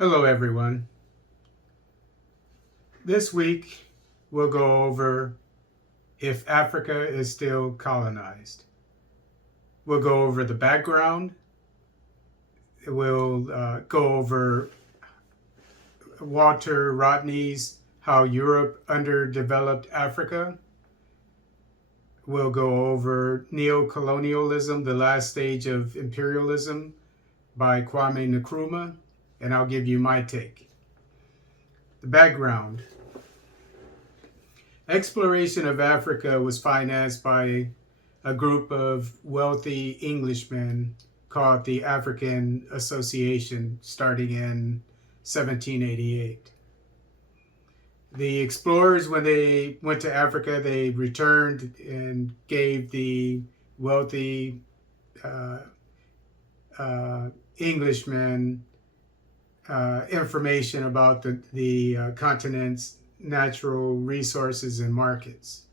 Hello everyone. This week we'll go over if Africa is still colonized. We'll go over the background. We'll go over Walter Rodney's How Europe Underdeveloped Africa. We'll go over Neocolonialism, the Last Stage of Imperialism by Kwame Nkrumah, and I'll give you my take. The background. Exploration of Africa was financed by a group of wealthy Englishmen called the African Association starting in 1788. The explorers, when they went to Africa, they returned and gave the wealthy Englishmen information about the continent's natural resources and markets.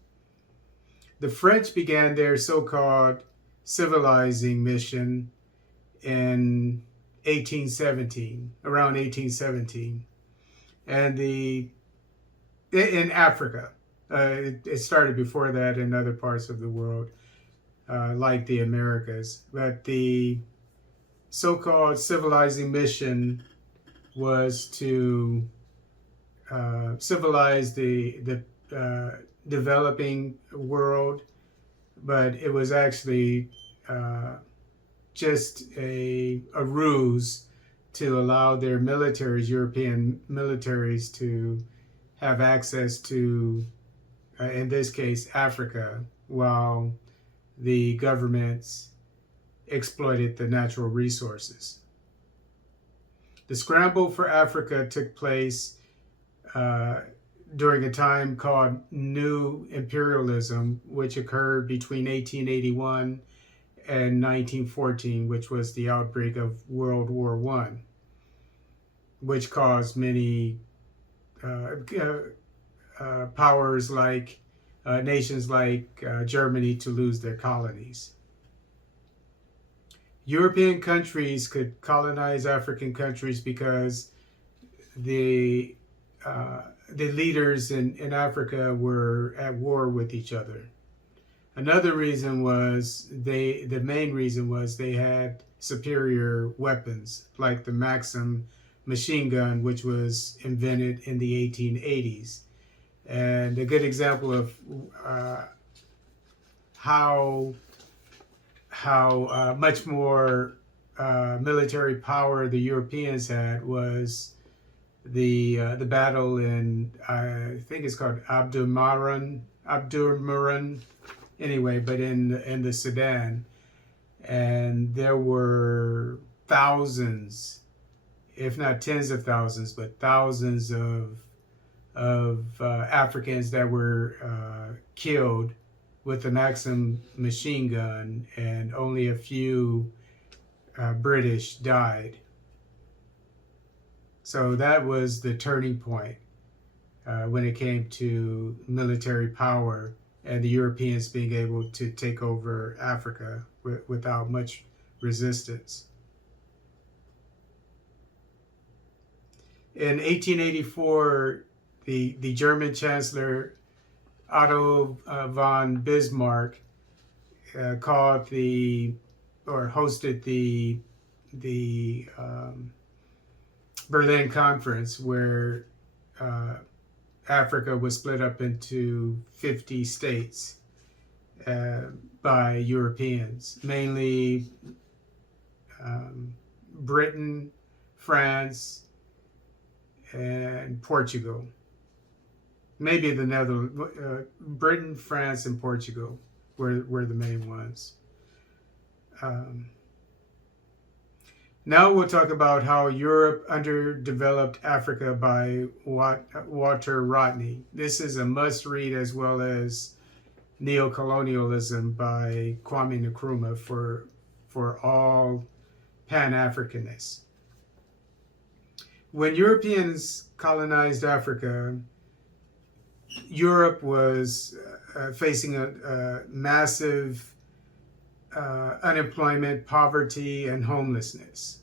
The French began their so-called civilizing mission in 1817, around 1817, and in Africa. It started before that in other parts of the world, like the Americas, but the so-called civilizing mission was to civilize the developing world, but it was actually just a ruse to allow their militaries, European militaries, to have access to, in this case, Africa, while the governments exploited the natural resources. The Scramble for Africa took place during a time called New Imperialism, which occurred between 1881 and 1914, which was the outbreak of World War I, which caused many powers like nations like Germany to lose their colonies. European countries could colonize African countries because the leaders in Africa were at war with each other. Another reason was the main reason was they had superior weapons, like the Maxim machine gun, which was invented in the 1880s. And a good example of how much more military power the Europeans had was the battle in, I think it's called Abdurmaran, anyway, but in the Sudan, and there were thousands, if not tens of thousands, but thousands of Africans that were killed with the Maxim machine gun, and only a few British died. So that was the turning point when it came to military power and the Europeans being able to take over Africa without much resistance. In 1884, the German Chancellor Otto von Bismarck hosted the Berlin Conference, where Africa was split up into 50 states by Europeans, mainly Britain, France, and Portugal. Maybe the Netherlands, Britain, France, and Portugal were the main ones. Now we'll talk about How Europe Underdeveloped Africa by Walter Rodney. This is a must-read, as well as Neocolonialism by Kwame Nkrumah for all Pan-Africanists. When Europeans colonized Africa, Europe was facing a massive unemployment, poverty, and homelessness.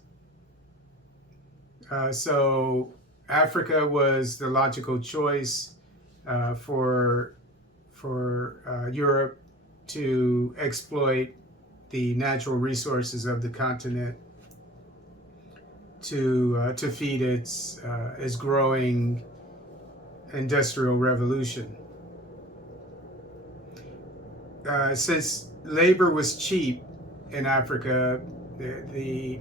So Africa was the logical choice for Europe to exploit the natural resources of the continent to feed its growing industrial revolution. Since labor was cheap in Africa, the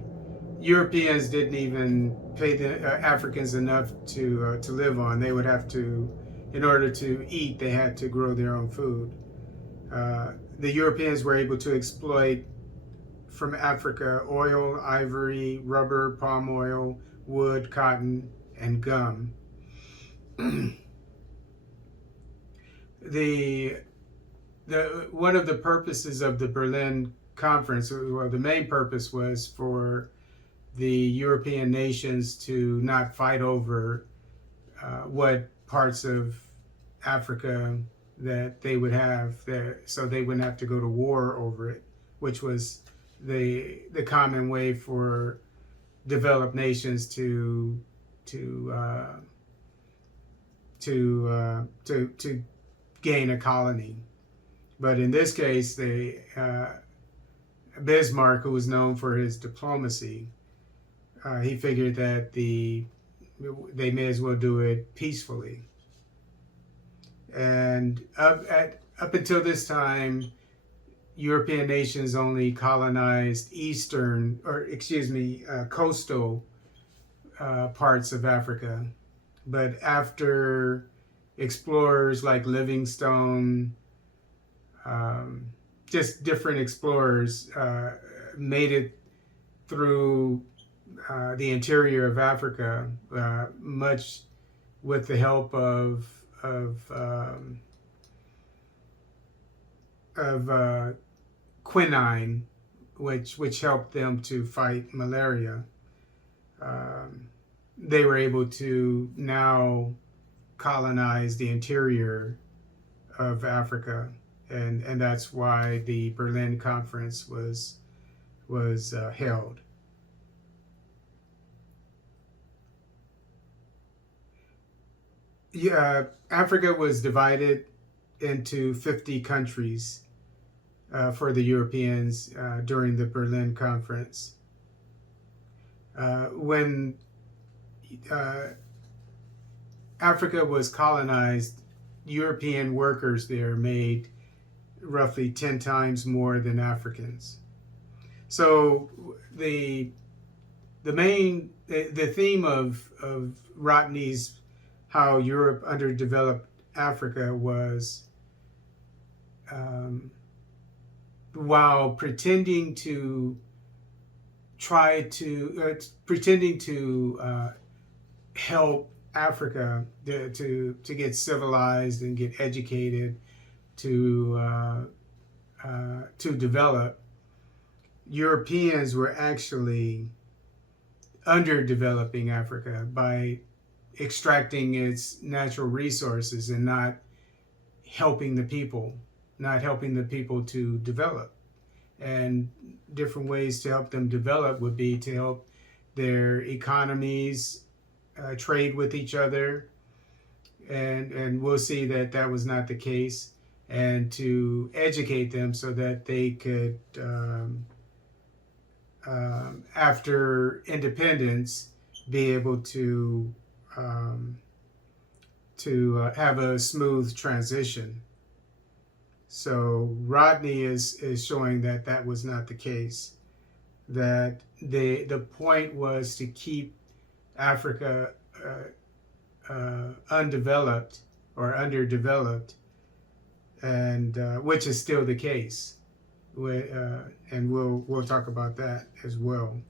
Europeans didn't even pay the Africans enough to live on. They would have to, in order to eat, they had to grow their own food. The Europeans were able to exploit from Africa oil, ivory, rubber, palm oil, wood, cotton, and gum. One of the purposes of the Berlin Conference, well, the main purpose was for the European nations to not fight over what parts of Africa that they would have there, so they wouldn't have to go to war over it, which was the common way for developed nations to gain a colony. But in this case, Bismarck, who was known for his diplomacy, he figured that they may as well do it peacefully. And up until this time, European nations only colonized coastal parts of Africa. But after explorers like Livingstone, just different explorers made it through the interior of Africa, much with the help of quinine, which helped them to fight malaria. They were able to now colonize the interior of Africa, and that's why the Berlin Conference was held. Yeah, Africa was divided into 50 countries for the Europeans during the Berlin Conference. When Africa was colonized, European workers there made roughly 10 times more than Africans. So the theme of Rodney's How Europe Underdeveloped Africa was, while pretending to help Africa to get civilized and get educated, to develop, Europeans were actually underdeveloping Africa by extracting its natural resources and not helping the people to develop. And different ways to help them develop would be to help their economies trade with each other, and we'll see that was not the case, and to educate them so that they could, after independence, be able to have a smooth transition. So Rodney is showing that was not the case, that the point was to keep Africa undeveloped or underdeveloped, and which is still the case, and we'll talk about that as well.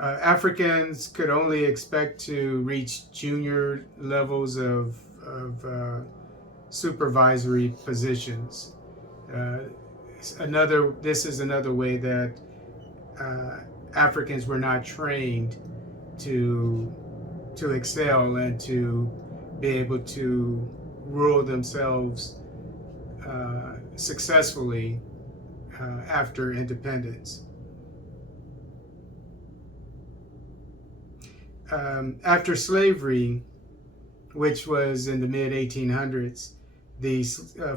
Africans could only expect to reach junior levels of supervisory positions. This is another way that Africans were not trained to excel and to be able to rule themselves successfully after independence. After slavery, which was in the mid-1800s, the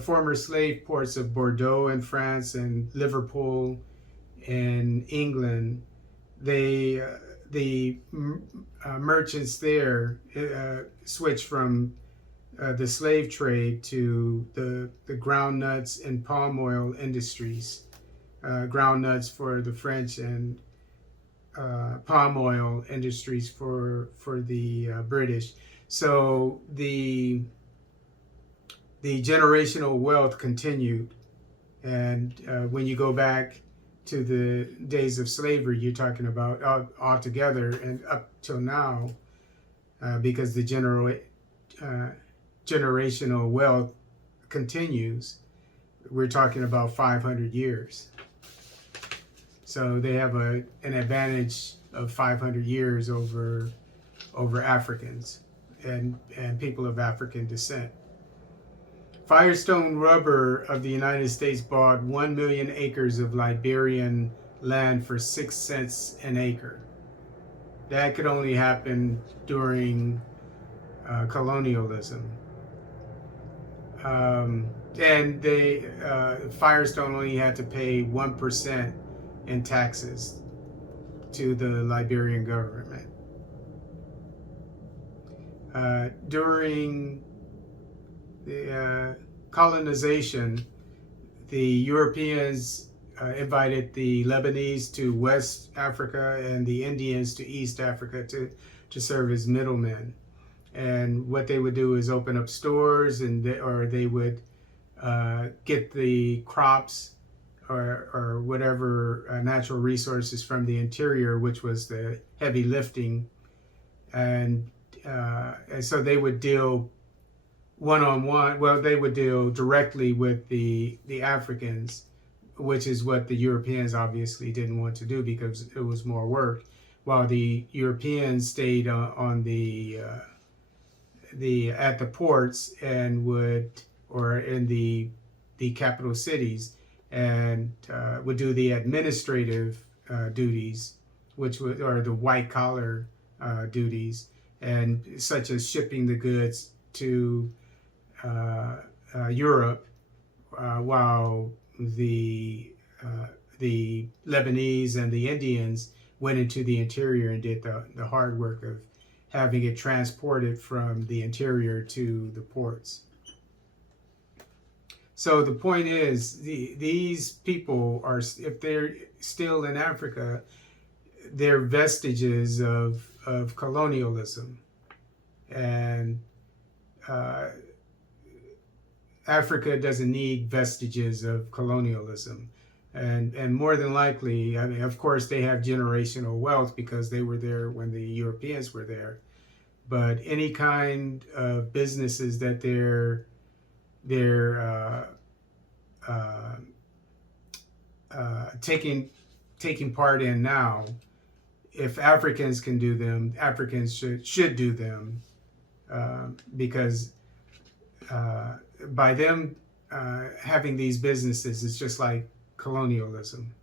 former slave ports of Bordeaux in France and Liverpool in England, the merchants there switched from the slave trade to the groundnuts and palm oil industries. Groundnuts for the French and palm oil industries for the British. So the generational wealth continued, and when you go back to the days of slavery, you're talking about altogether and up till now, because the generational wealth continues. We're talking about 500 years. So they have an advantage of 500 years over Africans and people of African descent. Firestone Rubber of the United States bought 1 million acres of Liberian land for 6 cents an acre. That could only happen during colonialism. And Firestone only had to pay 1% in taxes to the Liberian government. During the colonization, the Europeans invited the Lebanese to West Africa and the Indians to East Africa to serve as middlemen. And what they would do is open up stores, or they would get the crops or whatever natural resources from the interior, which was the heavy lifting, and so they would deal one-on-one. Well, they would deal directly with the Africans, which is what the Europeans obviously didn't want to do because it was more work, while the Europeans stayed on at the ports and or in the capital cities, and would do the administrative duties, or the white collar duties, and such as shipping the goods to Europe, while the Lebanese and the Indians went into the interior and did the hard work of having it transported from the interior to the ports. So the point is, these people are, if they're still in Africa, they're vestiges of colonialism. And Africa doesn't need vestiges of colonialism. And more than likely, I mean, of course, they have generational wealth because they were there when the Europeans were there. But any kind of businesses that they're taking part in now, if Africans can do them, Africans should do them, because by them having these businesses, it's just like colonialism,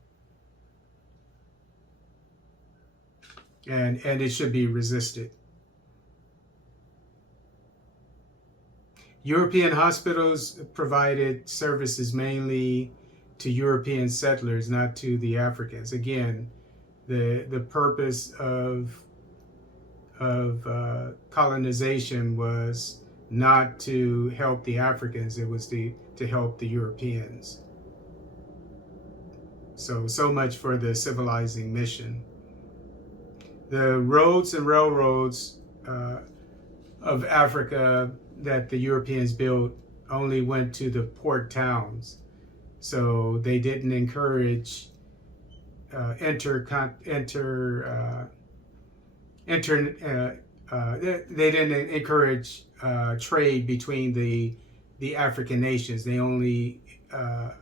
and it should be resisted. European hospitals provided services mainly to European settlers, not to the Africans. Again, the purpose of colonization was not to help the Africans; it was to help the Europeans. So much for the civilizing mission. The roads and railroads of Africa that the Europeans built only went to the port towns, so they didn't encourage they didn't encourage trade between the African nations. They only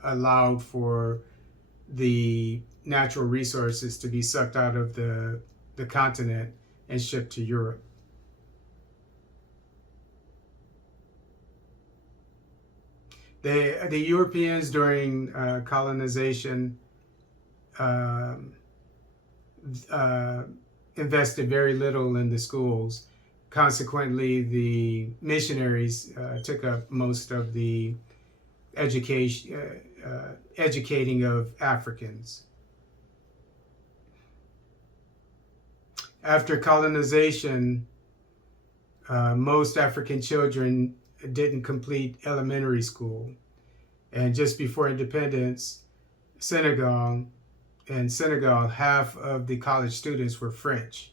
allowed for the natural resources to be sucked out of the continent and shipped to Europe. The Europeans during colonization invested very little in the schools. Consequently, the missionaries took up most of the educating of Africans. After colonization, most African children didn't complete elementary school. And just before independence, Senegal, half of the college students were French.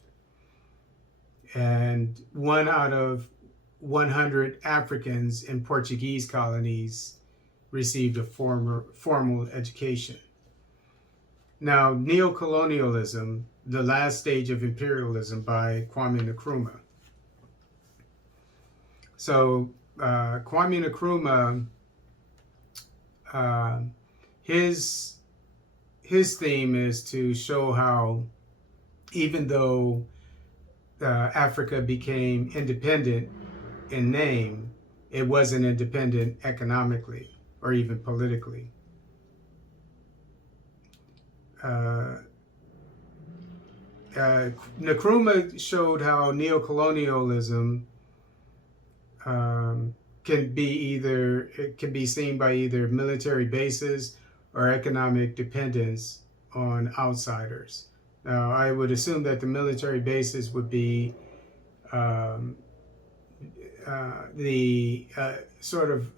And 1 out of 100 Africans in Portuguese colonies received a formal education. Now, Neocolonialism, the last stage of imperialism by Kwame Nkrumah. So Kwame Nkrumah, his theme is to show how even though Africa became independent in name, it wasn't independent economically or even politically. Nkrumah showed how neocolonialism can be seen by either military bases or economic dependence on outsiders. Now, I would assume that the military bases would be the sort of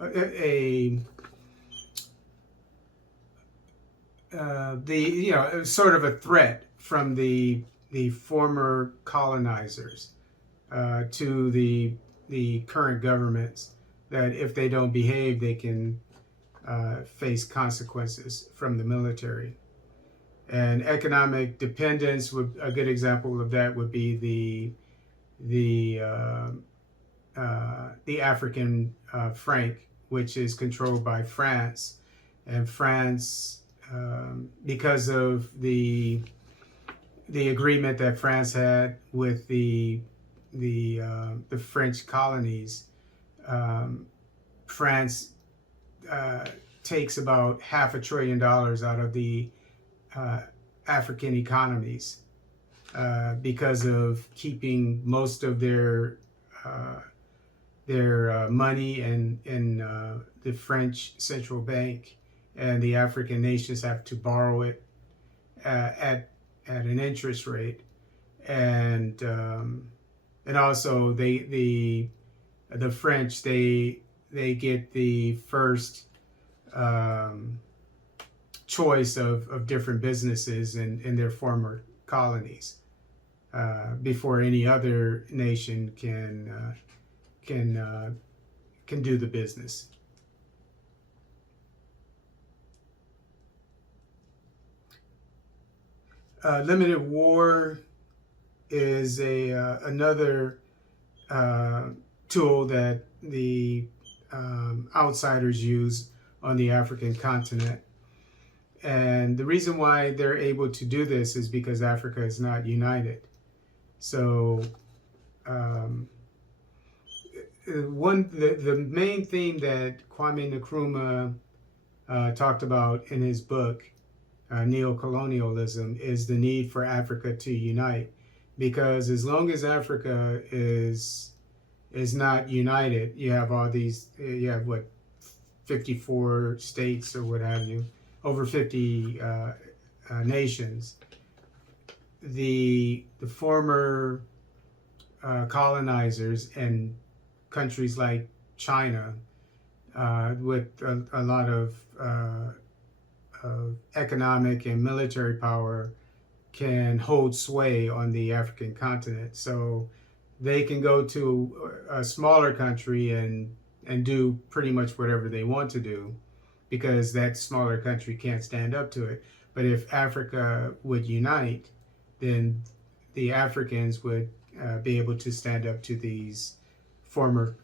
sort of a threat from the former colonizers to the current governments, that if they don't behave, they can face consequences from the military. And economic dependence a good example of that would be the African franc, which is controlled by France, and France, because of the agreement that France had with the French colonies, France takes about $500 billion out of the African economies because of keeping most of their money in the French central bank, and the African nations have to borrow it at an interest rate, and also the French they get the first choice of different businesses in their former colonies before any other nation can do the business. Limited war is another tool that the outsiders use on the African continent. And the reason why they're able to do this is because Africa is not united. So the main theme that Kwame Nkrumah talked about in his book, Neocolonialism, is the need for Africa to unite. Because as long as Africa is not united, you have all these, 54 states or what have you, over 50 nations. The former colonizers in countries like China, with a lot of economic and military power, can hold sway on the African continent. So they can go to a smaller country and do pretty much whatever they want to do, because that smaller country can't stand up to it. But if Africa would unite, then the Africans would be able to stand up to these former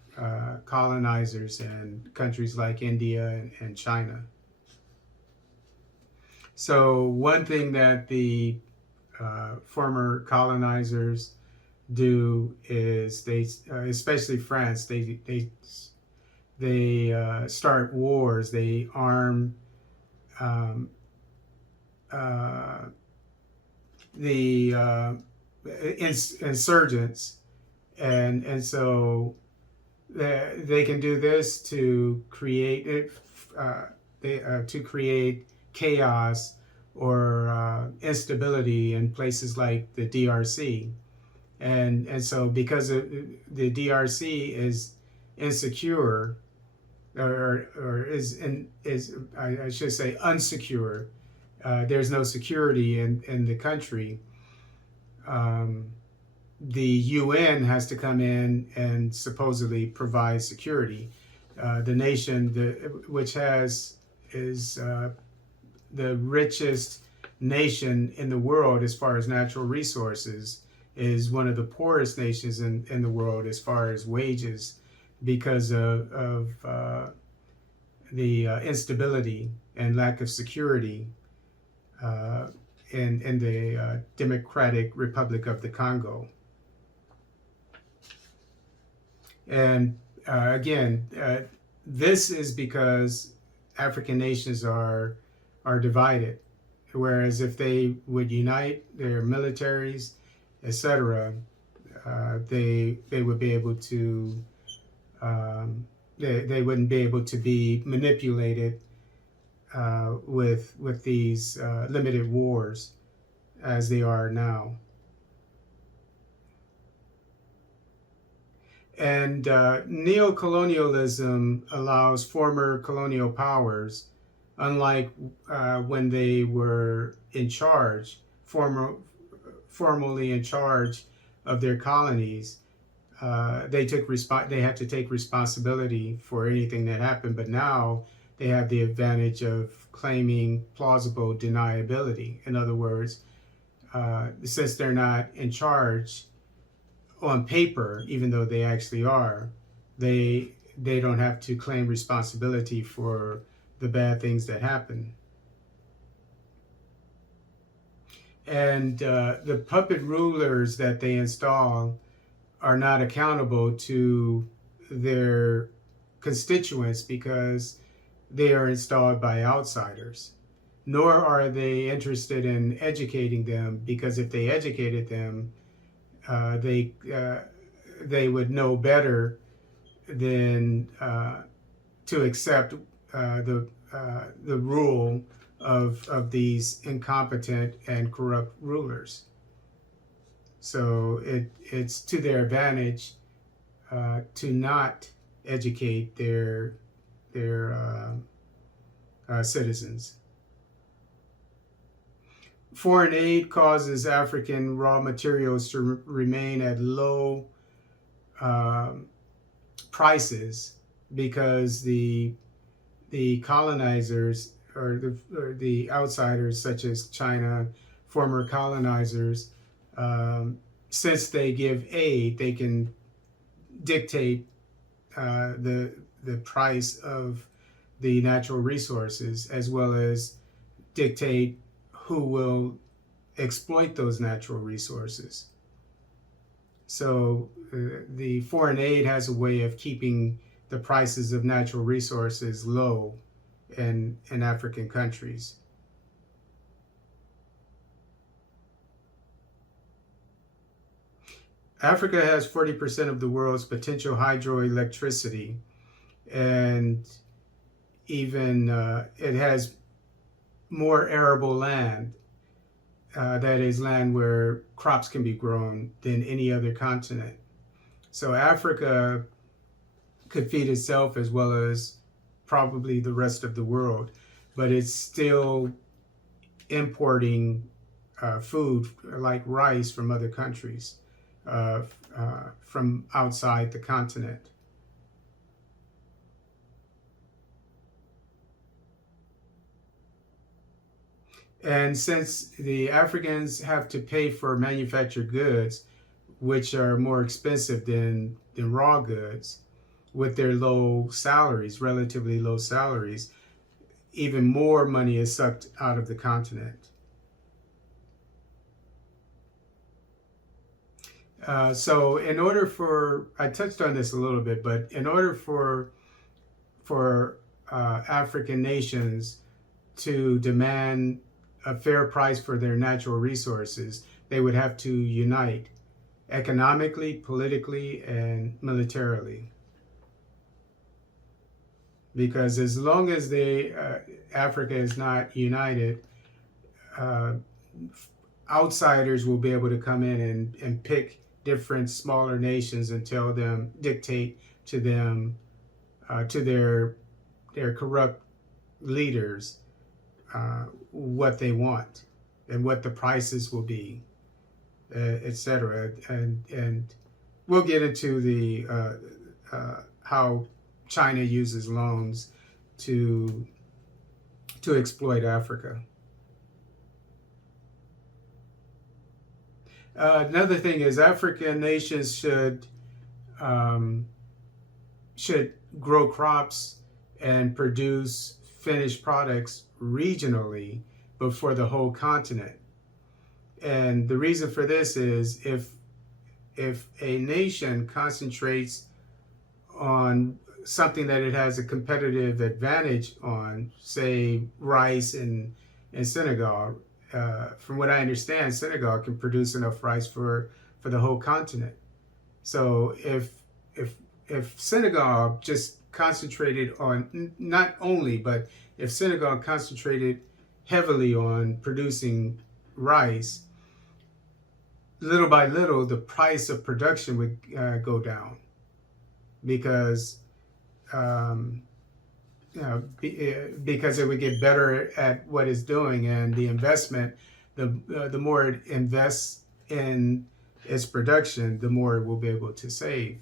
colonizers in countries like India and China. So one thing that the former colonizers do is they, especially France, they they start wars, they arm um, the insurgents, and so they can do this to create to create chaos or instability in places like the DRC, and so because the DRC is insecure, or is I should say unsecure. There's no security in the country. The UN has to come in and supposedly provide security. The nation, which is the richest nation in the world as far as natural resources, is one of the poorest nations in the world as far as wages, because of the instability and lack of security in the Democratic Republic of the Congo. And again, this is because African nations are divided, whereas if they would unite their militaries, etc., they would be able to they wouldn't be able to be manipulated with these limited wars as they are now. And neocolonialism allows former colonial powers, unlike when they were in charge, formally in charge of their colonies, they had to take responsibility for anything that happened. But now they have the advantage of claiming plausible deniability. In other words, since they're not in charge on paper, even though they actually are, they don't have to claim responsibility for the bad things that happen. And the puppet rulers that they install are not accountable to their constituents because they are installed by outsiders. Nor are they interested in educating them, because if they educated them, they would know better than to accept the rule of these incompetent and corrupt rulers. So it's to their advantage to not educate their citizens. Foreign aid causes African raw materials to remain at low prices because the colonizers or the outsiders, such as China, former colonizers, since they give aid, they can dictate the price of the natural resources, as well as dictate who will exploit those natural resources. So the foreign aid has a way of keeping the prices of natural resources low in African countries. Africa has 40% of the world's potential hydroelectricity, and even it has more arable land, that is land where crops can be grown, than any other continent. So Africa could feed itself as well as probably the rest of the world, but it's still importing food like rice from other countries, from outside the continent. And since the Africans have to pay for manufactured goods, which are more expensive than raw goods, with their low salaries, relatively low salaries, even more money is sucked out of the continent. So in order for, I touched on this a little bit, but in order for for African nations to demand a fair price for their natural resources, they would have to unite economically, politically, and militarily. Because as long as Africa is not united, outsiders will be able to come in and pick different smaller nations and tell them, dictate to them, to their corrupt leaders, what they want and what the prices will be, etc. And we'll get into the how China uses loans to exploit Africa. Another thing is African nations should grow crops and produce finished products regionally, but for the whole continent. And the reason for this is if a nation concentrates on something that it has a competitive advantage on, say rice in Senegal, from what I understand, Senegal can produce enough rice for the whole continent. So if Senegal just concentrated on, not only, but if Senegal concentrated heavily on producing rice, little by little, the price of production would go down, because because it would get better at what it's doing, and the investment, the more it invests in its production, the more it will be able to save.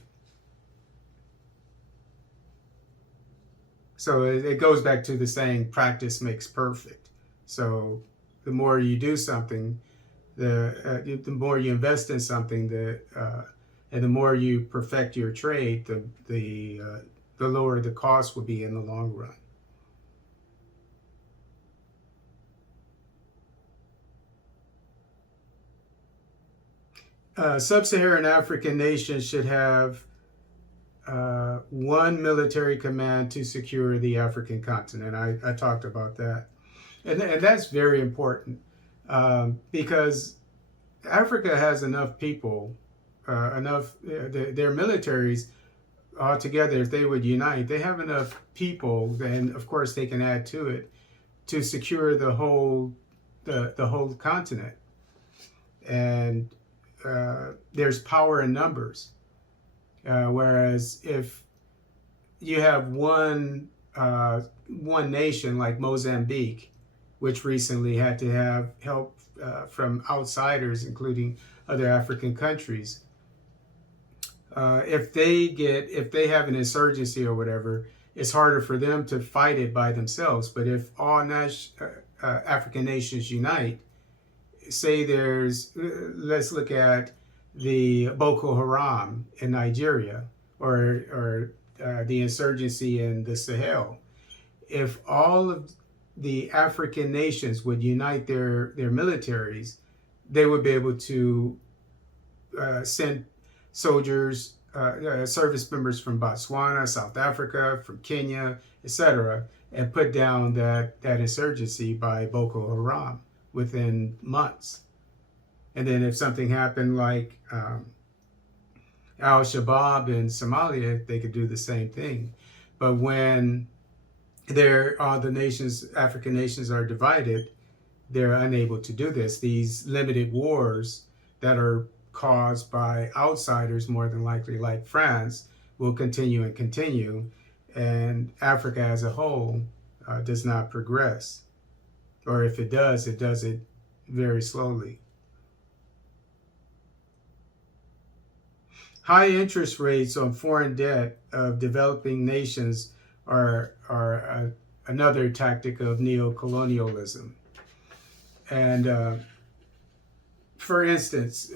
So it goes back to the saying, practice makes perfect. So the more you do something, the more you invest in something, and the more you perfect your trade, the lower the cost will be in the long run. Sub-Saharan African nations should have one military command to secure the African continent. I talked about that. And that's very important, because Africa has enough people, their militaries altogether, if they would unite, they have enough people, then of course they can add to it, to secure the whole continent. And there's power in numbers. Whereas if you have one nation like Mozambique, which recently had to have help from outsiders, including other African countries, if they have an insurgency or whatever, it's harder for them to fight it by themselves. But if all African nations unite, say let's look at the Boko Haram in Nigeria, or the insurgency in the Sahel. If all of the African nations would unite their militaries, they would be able to send soldiers, service members from Botswana, South Africa, from Kenya, etc., and put down that insurgency by Boko Haram within months. And then if something happened like Al-Shabaab in Somalia, they could do the same thing. But when all the nations, African nations, are divided, they're unable to do this. These limited wars that are caused by outsiders, more than likely, like France, will continue and continue, and Africa as a whole does not progress. Or if it does it very slowly. High interest rates on foreign debt of developing nations are another tactic of neocolonialism. And for instance,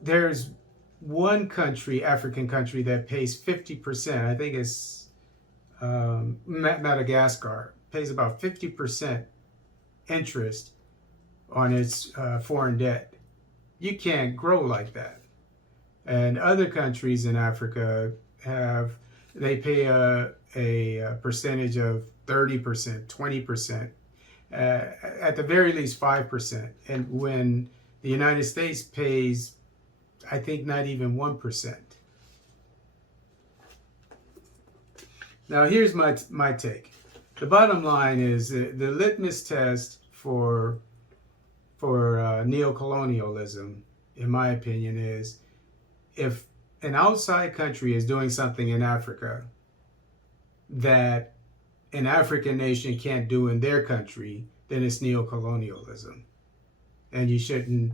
there's one country, African country, that pays 50%. I think it's Madagascar, pays about 50% interest on its foreign debt. You can't grow like that. And other countries in Africa they pay a percentage of 30%, 20%, at the very least 5%. And when the United States pays, I think, not even 1%. Now, here's my take. The bottom line is the litmus test for neocolonialism, in my opinion, is if an outside country is doing something in Africa that an African nation can't do in their country, then it's neocolonialism, and you shouldn't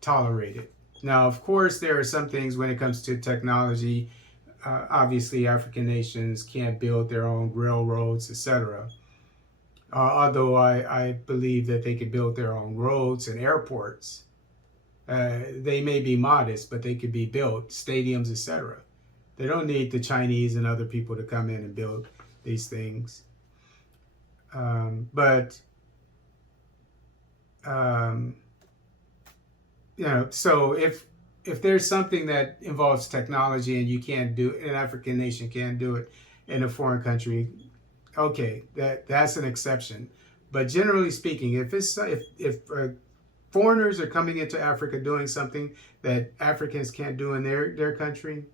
tolerate it. Now, of course, there are some things when it comes to technology. Obviously, African nations can't build their own railroads, etc. Although I believe that they could build their own roads and airports. They may be modest, but they could be built, stadiums, etc. They don't need the Chinese and other people to come in and build these things. So if there's something that involves technology and you can't do it, an African nation can't do it in a foreign country, okay, that's an exception. But generally speaking, if foreigners are coming into Africa doing something that Africans can't do in their country,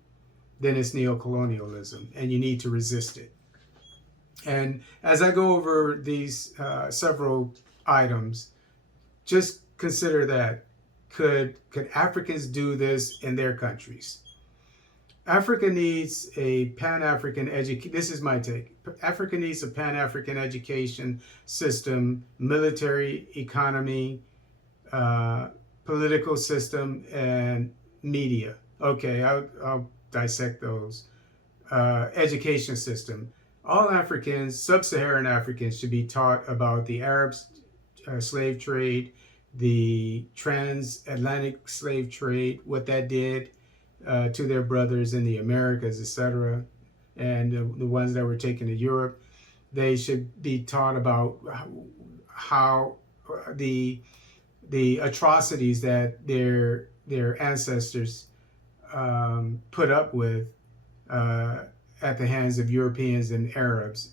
then it's neocolonialism, and you need to resist it. And as I go over these several items, just consider that. Could Africans do this in their countries? Africa needs a Pan-African education. This is my take. Africa needs a Pan-African education system, military, economy, political system, and media. Okay, I'll dissect those. Education system. All Africans, Sub-Saharan Africans, should be taught about the Arab slave trade, the transatlantic slave trade, what that did to their brothers in the Americas, etc., and the ones that were taken to Europe. They should be taught about how the atrocities that their ancestors put up with at the hands of Europeans and Arabs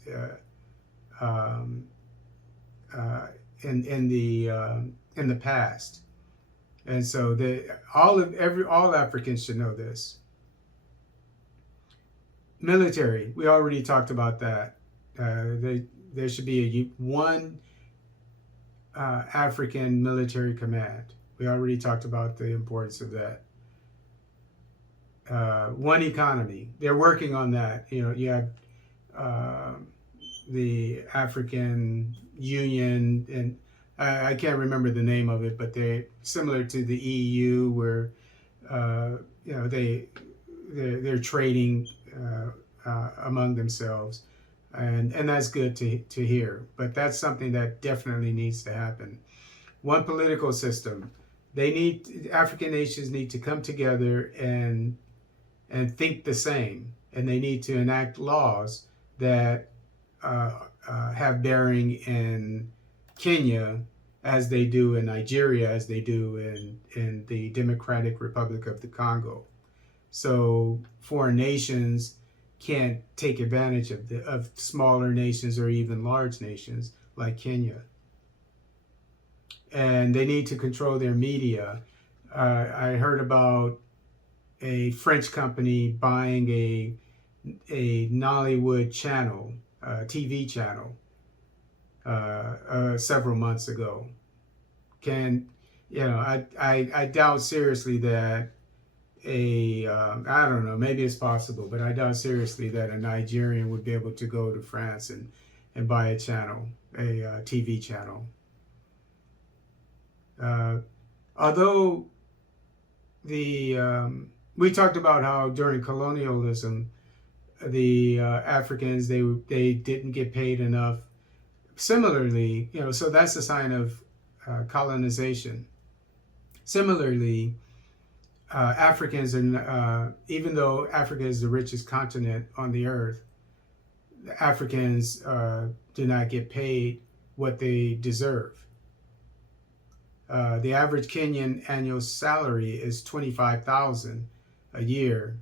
in the past. And so all Africans should know this. Military, we already talked about that. There should be one African military command. We already talked about the importance of that. One economy. They're working on that. You have the African Union, and I can't remember the name of it, but they're similar to the EU, where they're trading among themselves, and that's good to hear. But that's something that definitely needs to happen. One political system. African nations need to come together and think the same, and they need to enact laws that have bearing in Kenya as they do in Nigeria, as they do in the Democratic Republic of the Congo. So foreign nations can't take advantage of smaller nations or even large nations like Kenya. And they need to control their media. I heard about a French company buying a Nollywood channel, TV channel, several months ago. I doubt seriously that I don't know, maybe it's possible, but I doubt seriously that a Nigerian would be able to go to France and buy a channel, a TV channel. Although we talked about how during colonialism, the Africans, they didn't get paid enough. Similarly, so that's a sign of colonization. Similarly, Africans, even though Africa is the richest continent on the earth, Africans do not get paid what they deserve. The average Kenyan annual salary is $25,000 a year.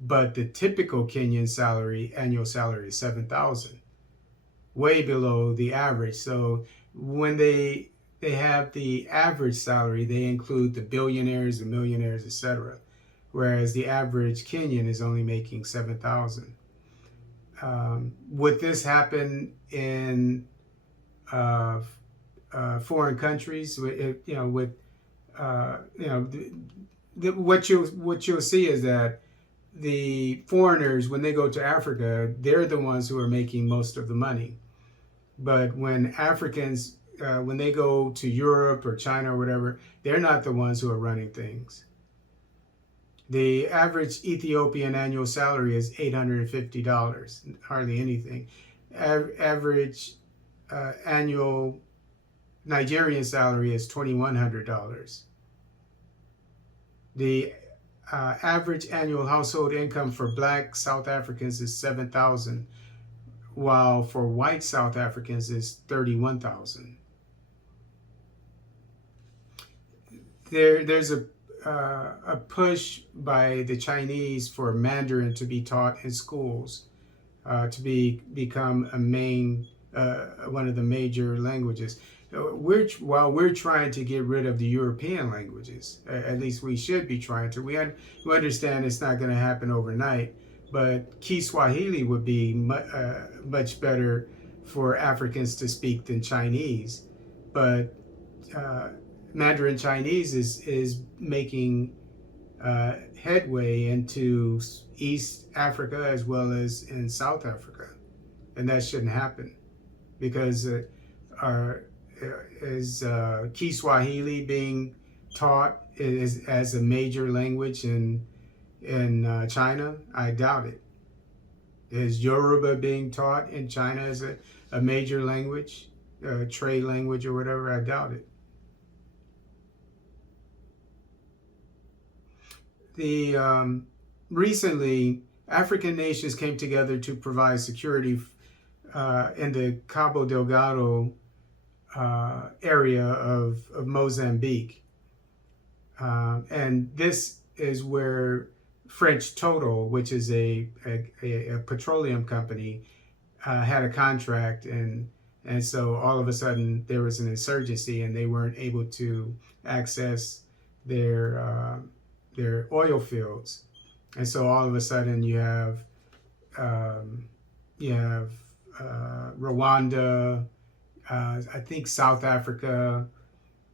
but the typical Kenyan salary, annual salary, is 7,000, way below the average. So when they have the average salary, they include the billionaires, the millionaires, etc. Whereas the average Kenyan is only making 7,000. Would this happen in foreign countries? What you'll see is that the foreigners, when they go to Africa, they're the ones who are making most of the money. But when Africans, when they go to Europe or China or whatever, they're not the ones who are running things. The average Ethiopian annual salary is $850, hardly anything. Average annual Nigerian salary is $2,100. The average annual household income for Black South Africans is $7,000, while for white South Africans is $31,000. There's a push by the Chinese for Mandarin to be taught in schools, to become a main one of the major languages. While we're trying to get rid of the European languages, at least we should be trying to. We understand it's not going to happen overnight, but Kiswahili would be much better for Africans to speak than Chinese. But Mandarin Chinese is making headway into East Africa as well as in South Africa, and that shouldn't happen, because is Kiswahili being taught as a major language in China? I doubt it. Is Yoruba being taught in China as a major language, trade language or whatever? I doubt it. Recently, African nations came together to provide security in the Cabo Delgado area of Mozambique. And this is where French Total, which is a petroleum company, had a contract, and so all of a sudden there was an insurgency and they weren't able to access their oil fields. And so all of a sudden you have Rwanda, I think South Africa,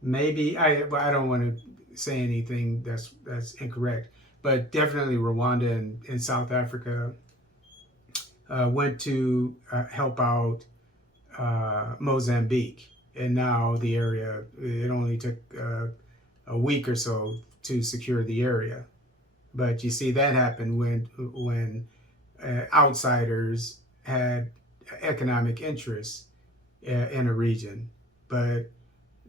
maybe I don't want to say anything that's incorrect, but definitely Rwanda and South Africa went to help out Mozambique, and now the area, it only took a week or so to secure the area. But you see that happened when outsiders had economic interests in a region. But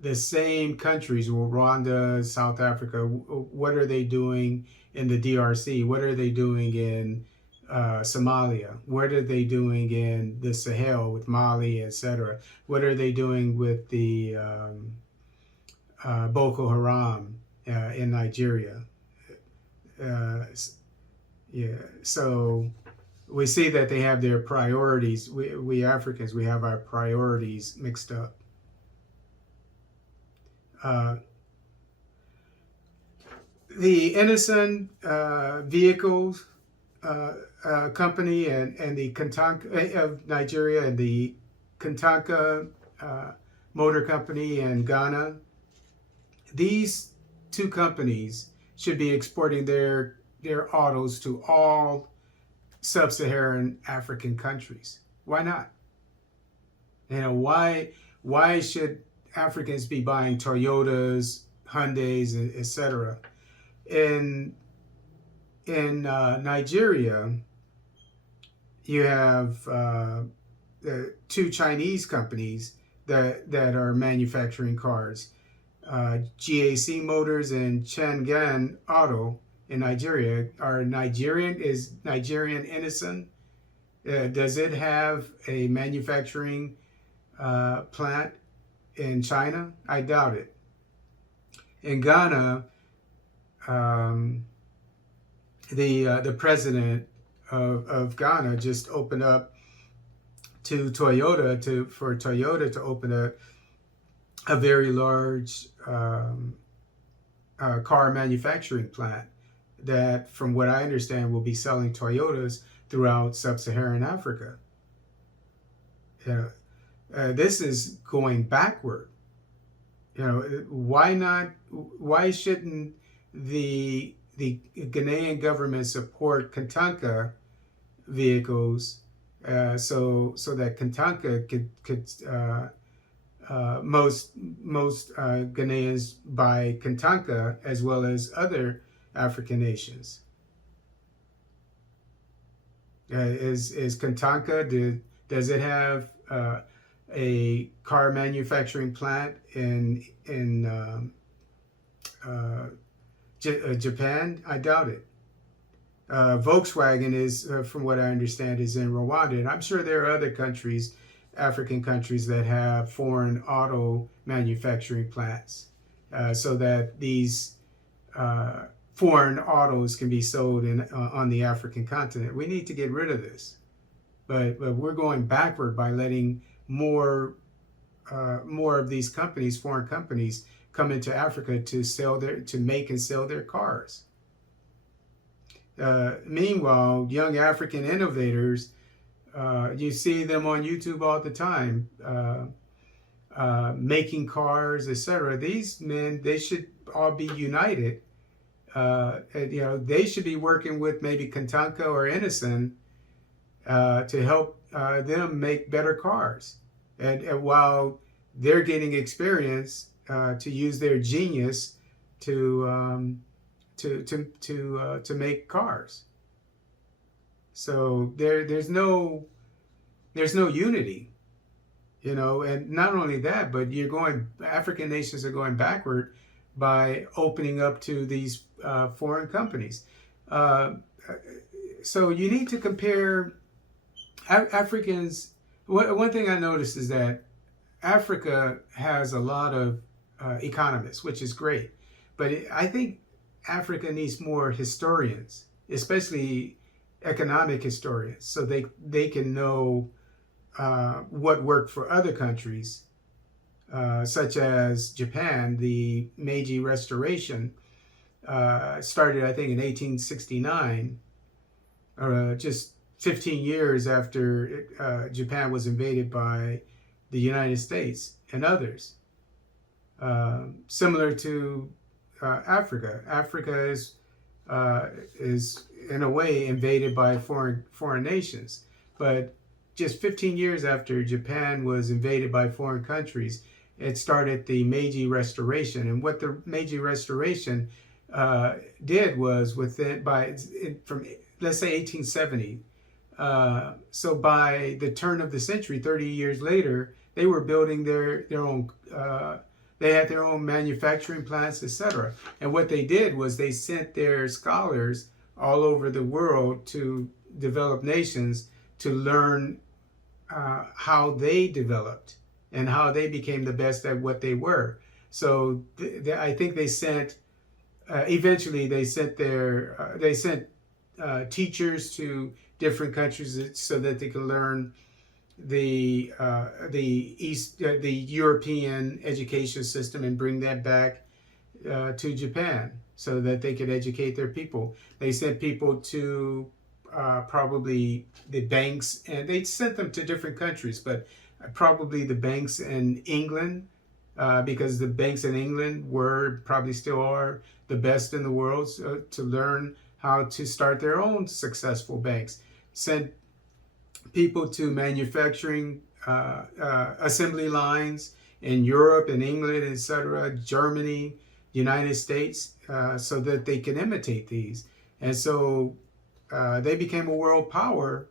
the same countries, Rwanda, South Africa, what are they doing in the DRC? What are they doing in Somalia? What are they doing in the Sahel with Mali, etc.? What are they doing with the Boko Haram in Nigeria? So we see that they have their priorities. We Africans, we have our priorities mixed up. The Innocent Vehicles Company and the Kantanka of Nigeria and the Kantanka Motor Company in Ghana, these two companies should be exporting their autos to all Sub-Saharan African countries. Why not? Why should Africans be buying Toyotas, Hyundais, etc.? In Nigeria, you have two Chinese companies that are manufacturing cars, GAC Motors and Changan Auto in Nigeria. Is Nigerian Innocent? Does it have a manufacturing plant in China? I doubt it. In Ghana, the president of Ghana just opened up to Toyota for Toyota to open a very large car manufacturing plant that, from what I understand, will be selling Toyotas throughout Sub-Saharan Africa. This is going backward. Why not? Why shouldn't the Ghanaian government support Kantanka vehicles so that Kantanka could most Ghanaians buy Kantanka as well as other African nations. Is Kantanka, does it have a car manufacturing plant in Japan? I doubt it. Volkswagen is, from what I understand, is in Rwanda, and I'm sure there are other countries, African countries, that have foreign auto manufacturing plants, so that these foreign autos can be sold on the African continent. We need to get rid of this, but we're going backward by letting more of these companies, foreign companies, come into Africa to make and sell their cars. Meanwhile, young African innovators, you see them on YouTube all the time, making cars, etc. These men, they should all be united. They should be working with maybe Kantanka or Innocent to help them make better cars, and while they're getting experience to use their genius to make cars. So there's no unity, and not only that, but African nations are going backward by opening up to these foreign companies. So you need to compare Africans. One thing I noticed is that Africa has a lot of economists, which is great, but I think Africa needs more historians, especially economic historians, so they can know what worked for other countries, such as Japan. The Meiji Restoration started, I think, in 1869, just 15 years after Japan was invaded by the United States and others. Similar to Africa. Africa is in a way invaded by foreign nations, but just 15 years after Japan was invaded by foreign countries, it started the Meiji Restoration. And what the Meiji Restoration did was from let's say 1870. So by the turn of the century, 30 years later, they were building their own. They had their own manufacturing plants, etc. And what they did was they sent their scholars all over the world to developed nations to learn how they developed and how they became the best at what they were. So I think they sent. Eventually, they sent teachers to different countries so that they could learn the European education system and bring that back to Japan so that they could educate their people. They sent people to probably the banks, and they sent them to different countries, but probably the banks in England, because the banks in England probably still are the best in the world, to learn how to start their own successful banks. Sent people to manufacturing assembly lines in Europe and England, etc., Germany, United States, so that they can imitate these. And so they became a world power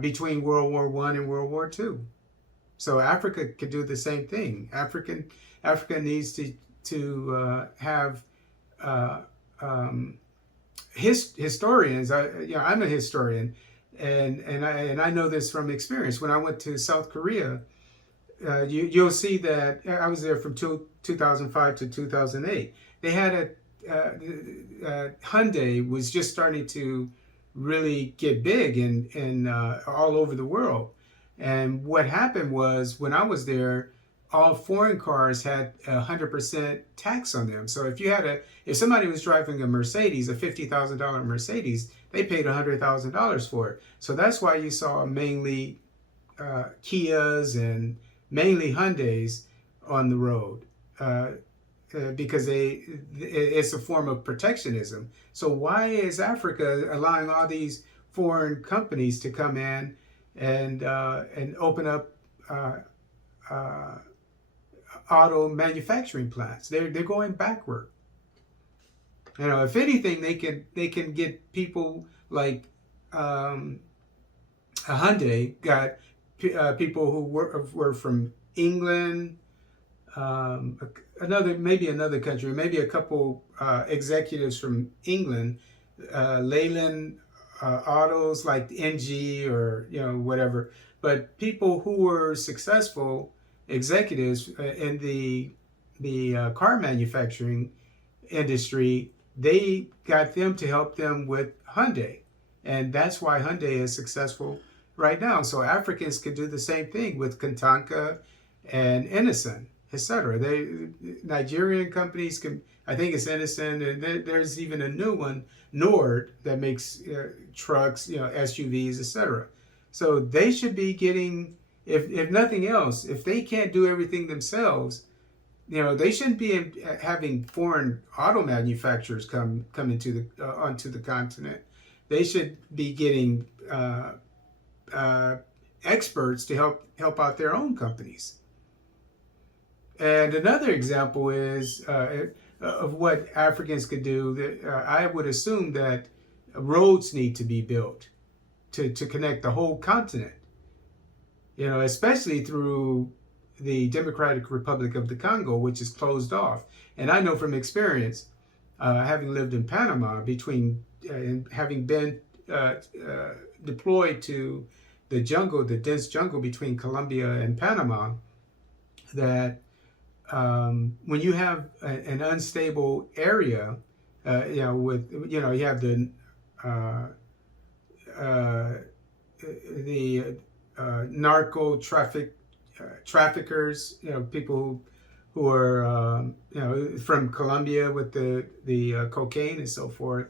between World War I and World War II. So Africa could do the same thing. Africa needs to have historians. I'm a historian, and I know this from experience. When I went to South Korea, you'll see that I was there from 2005 to 2008. They had Hyundai was just starting to really get big in all over the world. And what happened was, when I was there, all foreign cars had 100% tax on them. So if somebody was driving a Mercedes, a $50,000 Mercedes, they paid $100,000 for it. So that's why you saw mainly Kias and mainly Hyundais on the road. Because it's a form of protectionism. So why is Africa allowing all these foreign companies to come in and open up auto manufacturing plants? They're going backward. You know, if anything, they can get people like a Hyundai got people who were from England. Maybe another country, maybe a couple executives from England, Leyland Autos, like NG or whatever. But people who were successful executives in the car manufacturing industry, they got them to help them with Hyundai, and that's why Hyundai is successful right now. So Africans could do the same thing with Kantanka and Edison, etc. Nigerian companies can, I think it's Edison, and there's even a new one, Nord, that makes trucks, SUVs, etc. So they should be getting, if nothing else, if they can't do everything themselves, they shouldn't be having foreign auto manufacturers come into onto the continent. They should be getting experts to help out their own companies. And another example is of what Africans could do. I would assume that roads need to be built to connect the whole continent, especially through the Democratic Republic of the Congo, which is closed off. And I know from experience, having lived in Panama, and having been deployed to the jungle, the dense jungle between Colombia and Panama, that when you have an unstable area, you have the narco traffickers, people who are from Colombia with the cocaine and so forth,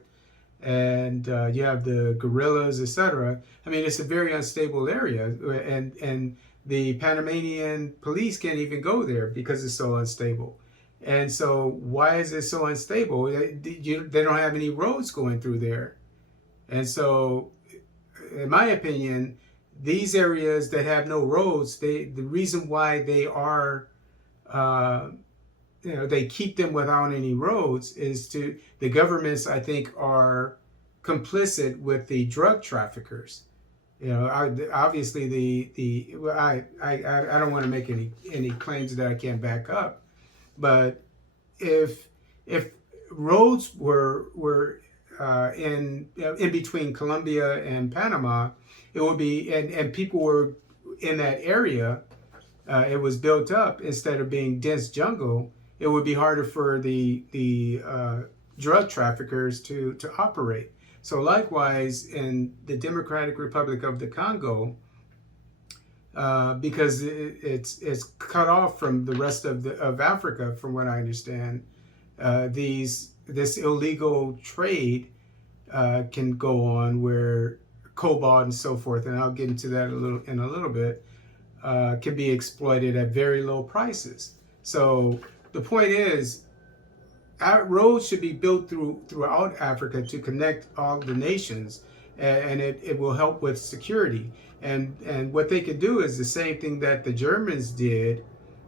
and you have the guerrillas, etc. I mean, it's a very unstable area, and the Panamanian police can't even go there because it's so unstable. And so why is it so unstable? They don't have any roads going through there. And so, in my opinion, these areas that have no roads, the reason why they are, they keep them without any roads is the governments, I think, are complicit with the drug traffickers. Obviously I don't want to make any claims that I can't back up, but if roads were in between Colombia and Panama, it would be, and people were in that area, it was built up instead of being dense jungle, it would be harder for the drug traffickers to operate. So likewise, in the Democratic Republic of the Congo, because it's cut off from the rest of Africa, from what I understand, this illegal trade can go on where cobalt and so forth, and I'll get into that in a little bit, can be exploited at very low prices. So the point is, roads should be built throughout Africa to connect all the nations, and it will help with security. And what they could do is the same thing that the Germans did.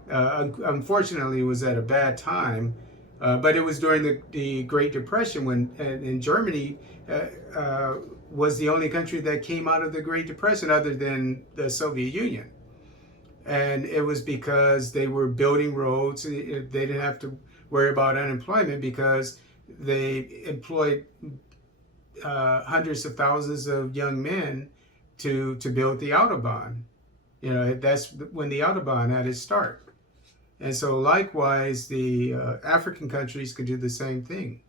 Unfortunately, it was at a bad time, but it was during the Great Depression when in Germany was the only country that came out of the Great Depression other than the Soviet Union. And it was because they were building roads. They didn't have to worry about unemployment because they employed hundreds of thousands of young men to build the Autobahn. That's when the Autobahn had its start. And so likewise, the African countries could do the same thing.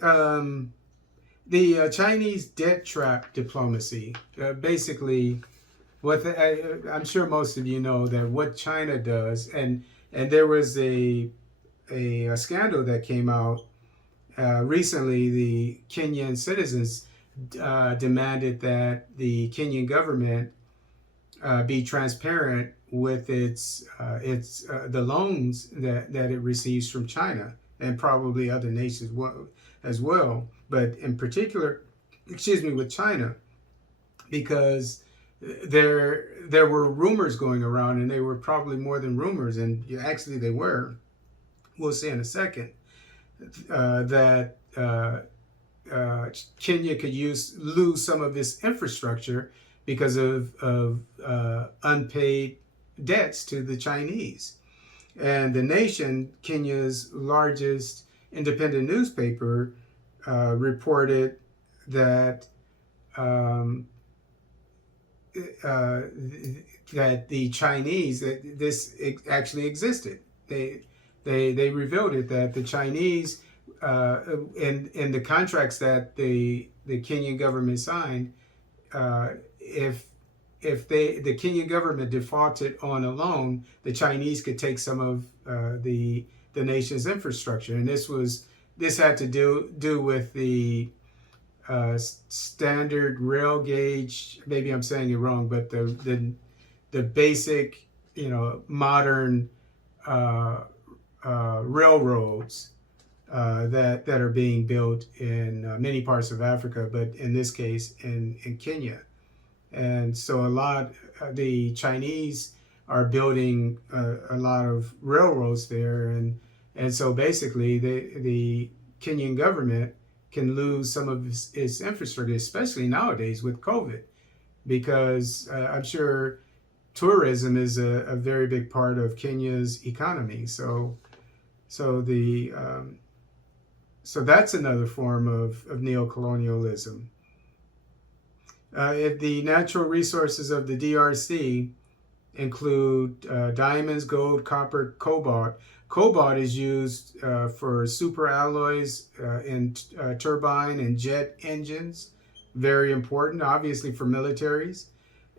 The Chinese debt trap diplomacy, basically, I'm sure most of you know that what China does, and there was a scandal that came out recently. The Kenyan citizens demanded that the Kenyan government be transparent with its the loans that it receives from China and probably other nations as well, but in particular, with China, because there were rumors going around, and they were probably more than rumors, and actually they were. We'll see in a second that Kenya could lose some of its infrastructure because of unpaid debts to the Chinese. And the Nation, Kenya's largest independent newspaper, reported that that the Chinese, that this actually existed. They revealed it, that the Chinese in the contracts that the Kenyan government signed, if the Kenyan government defaulted on a loan, the Chinese could take some of the nation's infrastructure, and this had to do with the standard rail gauge. Maybe I'm saying it wrong, but the basic, modern railroads that are being built in many parts of Africa, but in this case in Kenya. And so the Chinese are building a lot of railroads there, and so basically the Kenyan government can lose some of its infrastructure, especially nowadays with COVID, because I'm sure tourism is a very big part of Kenya's economy. So that's another form of neocolonialism. If the natural resources of the DRC include diamonds, gold, copper, cobalt. Cobalt is used for superalloys in turbine and jet engines, very important, obviously, for militaries,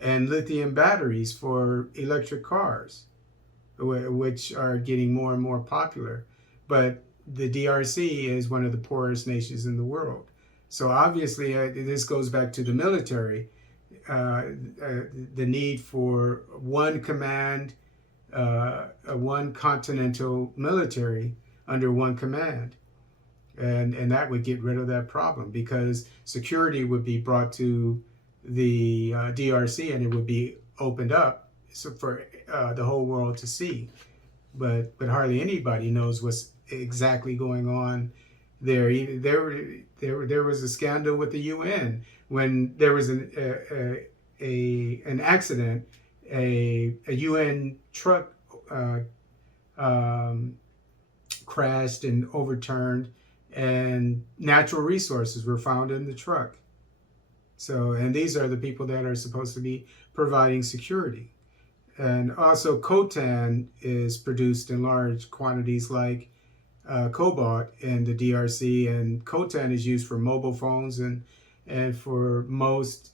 and lithium batteries for electric cars, which are getting more and more popular. But the DRC is one of the poorest nations in the world. So obviously, this goes back to the military, the need for one command, one continental military under one command. And that would get rid of that problem, because security would be brought to the DRC, and it would be opened up for the whole world to see. But hardly anybody knows what's exactly going on there. There was a scandal with the UN when there was an accident. A UN truck crashed and overturned, and natural resources were found in the truck. So, and these are the people that are supposed to be providing security. And also coltan is produced in large quantities, like cobalt in the DRC, and coltan is used for mobile phones and for most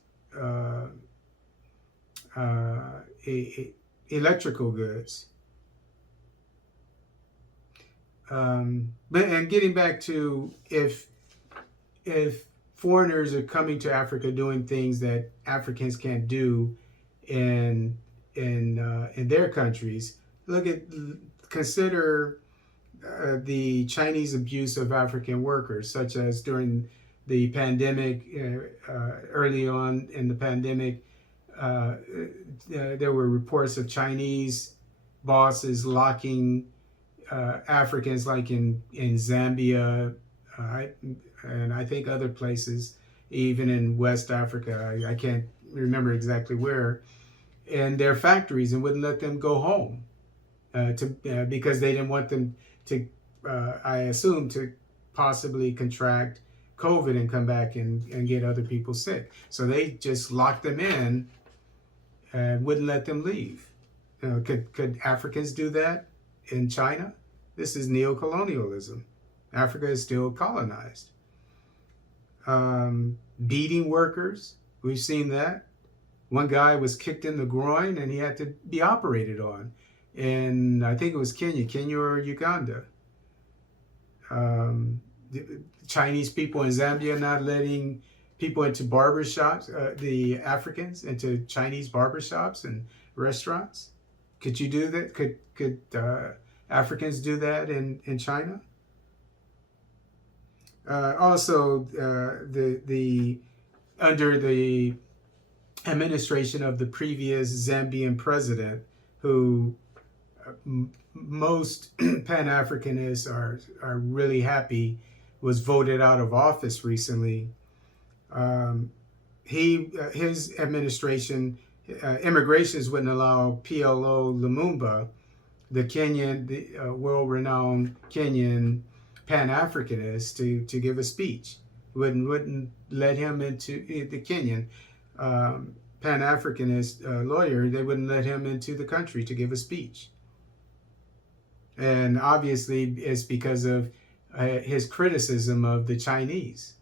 electrical goods. But getting back to if foreigners are coming to Africa doing things that Africans can't do in their countries, consider the Chinese abuse of African workers, such as during the pandemic. Early on in the pandemic, there were reports of Chinese bosses locking Africans, like in Zambia, and I think other places, even in West Africa. I can't remember exactly where, in their factories, and wouldn't let them go home because they didn't want them to, I assume, to possibly contract COVID and come back and get other people sick. So they just locked them in and wouldn't let them leave. Could Africans do that in China? This is neocolonialism. Africa is still colonized. beating workers. We've seen that. One guy was kicked in the groin and he had to be operated on. And I think it was Kenya or Uganda. The Chinese people in Zambia not letting people into barbershops, the Africans into Chinese barbershops and restaurants. Could you do that? Could Africans do that in China? Also, the under the administration of the previous Zambian president, who most Pan-Africanists are really happy was voted out of office recently. His administration, immigrations wouldn't allow PLO Lumumba, the Kenyan, the world-renowned Kenyan Pan-Africanist, to give a speech. Wouldn't let him into the Kenyan Pan-Africanist lawyer. They wouldn't let him into the country to give a speech. And obviously, it's because of his criticism of the Chinese.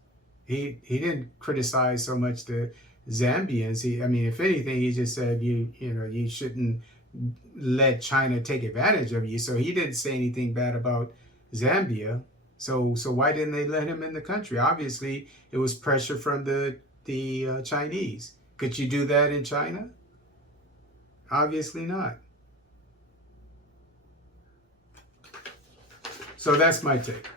He didn't criticize so much the Zambians. I mean, if anything, he just said you shouldn't let China take advantage of you. So he didn't say anything bad about Zambia. So why didn't they let him in the country? Obviously, it was pressure from the Chinese. Could you do that in China? Obviously not. So that's my take.